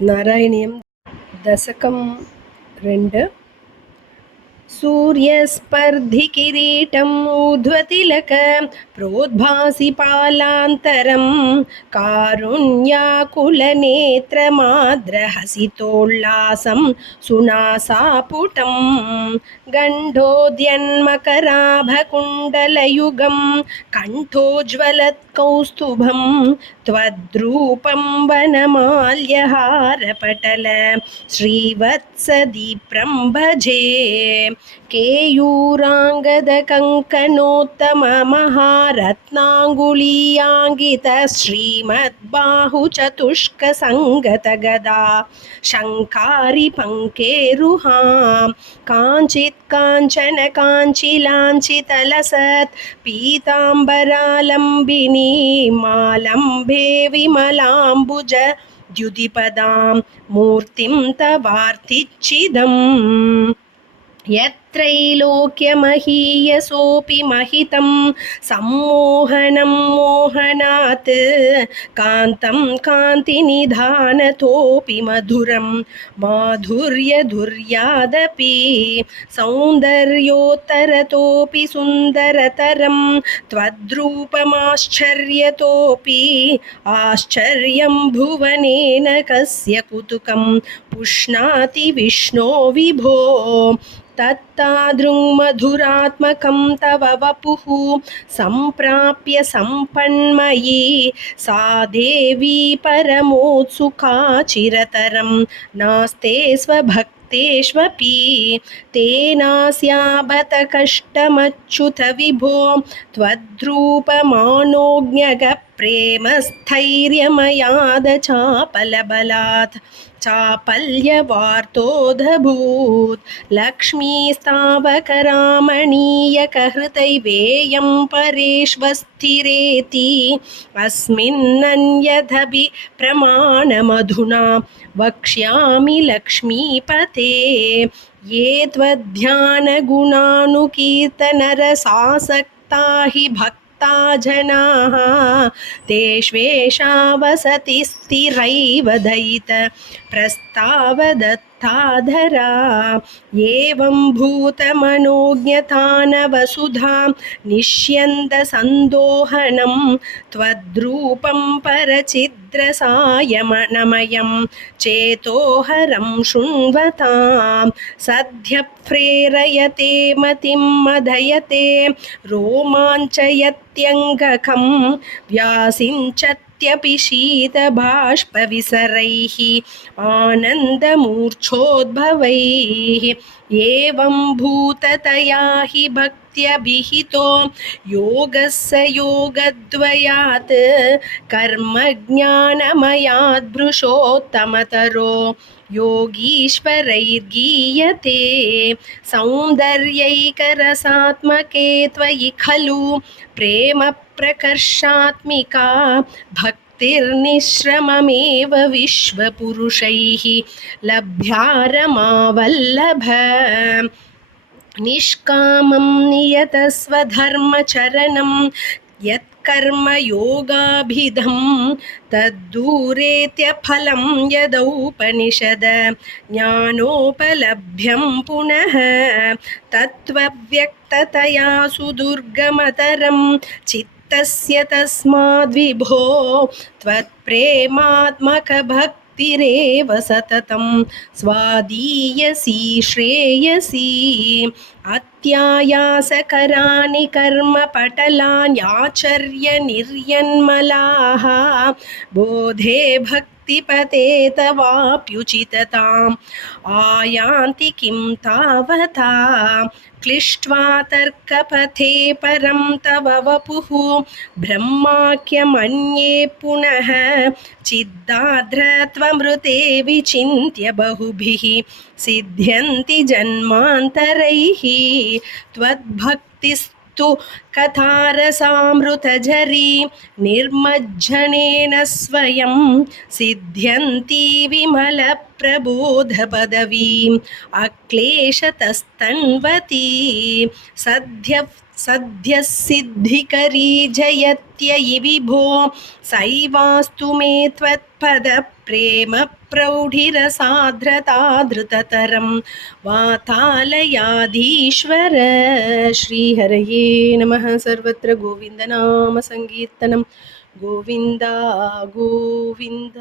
నారాయణీయం దశకం 2 सूर्यस्पर्धिकिरीटम् ऊर्ध्वतिलक प्रोद्भासि पालान्तरं कारुण्याकुलनेत्रमाद्रहसितोल्लासं सुनासापुटं गण्डोद्यन्मकराभकुण्डलयुगं कण्ठोज्ज्वलत्कौस्तुभं त्वद्रूपं वनमाल्यहारपटल श्रीवत्सदीप्रं भजे केयूराङ्गदकङ्कणोत्तममहारत्नाङ्गुलीयाङ्गित श्रीमद्बाहुचतुष्कसङ्गतगदा शङ्कारि पङ्केरुहां काञ्चित् काञ्चन काञ्चिलाञ्चितलसत् पीताम्बरालम्बिनी मालम्बे विमलाम्बुज द्युतिपदां मूर्तिं तवार्तिच्चिदम् यत्रैलोक्यमहीयसोऽपि महितं सम्मोहनं मोहनात् कान्तं कान्तिनिधानतोऽपि मधुरं माधुर्यधुर्यादपि सौन्दर्योत्तरतोऽपि सुन्दरतरं त्वद्रूपमाश्चर्यतोऽपि आश्चर्यं भुवनेन कस्य कुतुकं पुष्णाति विष्णो विभो तत्तादृङ्मधुरात्मकं तव वपुः सम्प्राप्य सम्पन्मयी सा देवी परमोत्सुका चिरतरं नास्ते स्वभक्तेष्वपि तेनास्याबत कष्टमच्युत विभो त्वद्रूपमानोज्ञगप्रेमस्थैर्यमयाद चापलबलात् चापल्यवार्तोऽधभूत् लक्ष्मीस्तावकरामणीयकहृतैवेयं परेष्वस्थिरेति अस्मिन्नन्यदपि प्रमाणमधुना वक्ष्यामि लक्ष्मीपते ये त्वध्यानगुणानुकीर्तनरसासक्ता हि भक्ता जनाः तेष्वेषा वसति स्थिरैव दयित प्रस्तावदत्ताधरा एवं भूतमनोज्ञतानवसुधां निष्यन्दसन्दोहनं त्वद्रूपं परचिद्रसायमनमयं चेतोहरं शृण्वतां सद्यः प्रेरयते मतिं मदयते रोमाञ्चयत्यङ्गकं व्यासिञ्चत्यपि शीतबाष्पविसरैः आनन्दमूर्च्छोद्भवैः एवं भूततया हि भक्त्यभिहितो योगस्य योगद्वयात् कर्मज्ञानमयाद्भृशोत्तमतरो योगीश्वरैर्गीयते सौन्दर्यैकरसात्मके त्वयि खलु प्रेम प्रकर्षात्मिका भक्तिर्निश्रममेव विश्वपुरुषैः लभ्यारमावल्लभ निष्कामं नियतस्वधर्मचरणं यत्कर्मयोगाभिधं तद्दूरेत्यफलं यदौपनिषद ज्ञानोपलभ्यं पुनः तत्त्वव्यक्ततया सुदुर्गमतरं चित्तस्य तस्माद्विभो त्वत्प्रेमात्मकभक्तिरेव सततं स्वादीयसी श्रेयसी अत्यायासकराणि कर्मपटलान्याचर्य निर्यन्मलाः बोधे भक्तिपते तवाप्युचितताम् आयान्ति किं तावता क्लिष्ट्वा तर्कपथे परं तव वपुः ब्रह्माख्यमन्ये पुनः चिद्दाद्र त्वमृते विचिन्त्य बहुभिः सिद्ध्यन्ति जन्मान्तरैः त्वद्भक्तिस्तु कथारसामृतझरी निर्मज्जनेन स्वयं सिद्ध्यन्ति विमलप्रबोधपदवीम् अक्लेशतस्तन्वती सद्यः सद्यः सिद्धिकरी जयत्ययि विभो सैवास्तु मे त्वत्पदप्रेम प्रौढिरसार्द्रता धृततरं वातालयाधीश्वर श्रीहरये नमः। सर्वत्र गोविन्दनाम सङ्कीर्तनं गोविन्द गोविन्द।